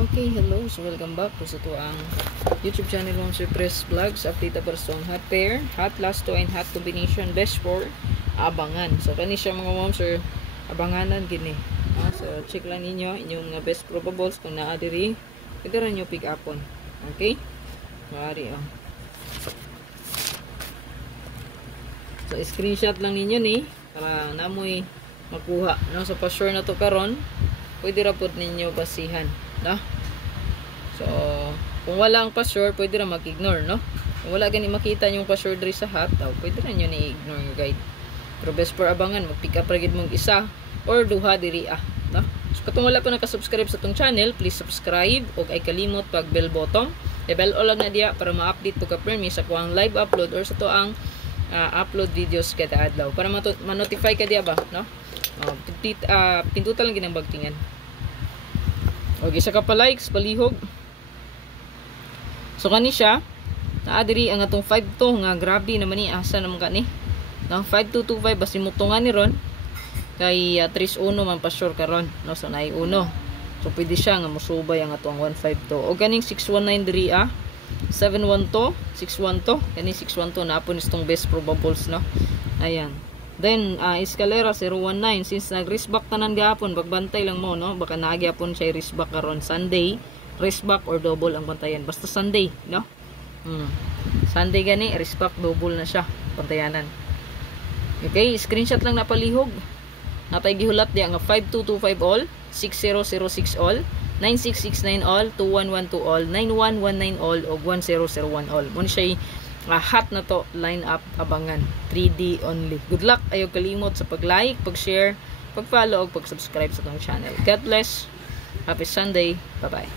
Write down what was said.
Okay, hello. So, welcome back po sa ito ang YouTube channel ng Sir Press Vlogs. Update na person. Hot pair, hot last two, and hot combination. Best for abangan. So, kani siya mga mom, sir. Abanganan, gini. So, check lang ninyo inyong mga best probables kung naadiri. Pwede rin nyo pick upon. Okay? Maaari, oh. So, screenshot lang ninyo ni para namoy makuha. No? So, pa-sure na to karon, pwede rapod ninyo basihan. No? So, kung wala ang pa-sure, pwede rin mag-ignore, no? Kung wala gani makita yung pa-sure diri sa hot, pwede rin nyo ni-ignore yung guide. Pero best for abangan, mag-pick up rin mong isa or duha diri, no? So, kung wala pa nakasubscribe sa itong channel, please subscribe o ay kalimot pag bell button. I-bell all lang na diya para ma-update po ka-permi sa kuang live upload or sa to ang upload videos kada adlaw. Para ma-notify ka diya ba, no? Pindutan lang ginang bagtingan. Okay, sa likes palihog. So kani siya, naadiri ang atong 5-2 nga grabe naman ni asa naman kani. Nang 5-2-2-5 basi mutungan ni ron. Kay 3-1 man pa sure karon, no? So naay 1. So pwede siya nga musubay ang atong 1-5-2. O kaning 6-1-9 diri 7-1-2, 6-1-2. Kani 6-1-2 na apon istong best probables, no? Ayan. Then, Escalera 019. Since nag-riskback tanan gapon, pagbantay lang mo, no? Baka nagyapon siya riskback karon Sunday. Riskback or double ang bantayan. Basta Sunday, no? Sunday gani, riskback, double na siya. Bantayanan. Okay, screenshot lang na palihog. Natay gihulat diya nga 5225 all, 6006 all, 9669 all, 2112 all, 9119 all, o 1001 all. Muna siya hot na to, line up, abangan 3D only. Good luck, ayaw kalimot sa pag-like, pag-share, pag-follow, o pag-subscribe sa tong channel. God bless, happy Sunday, bye bye.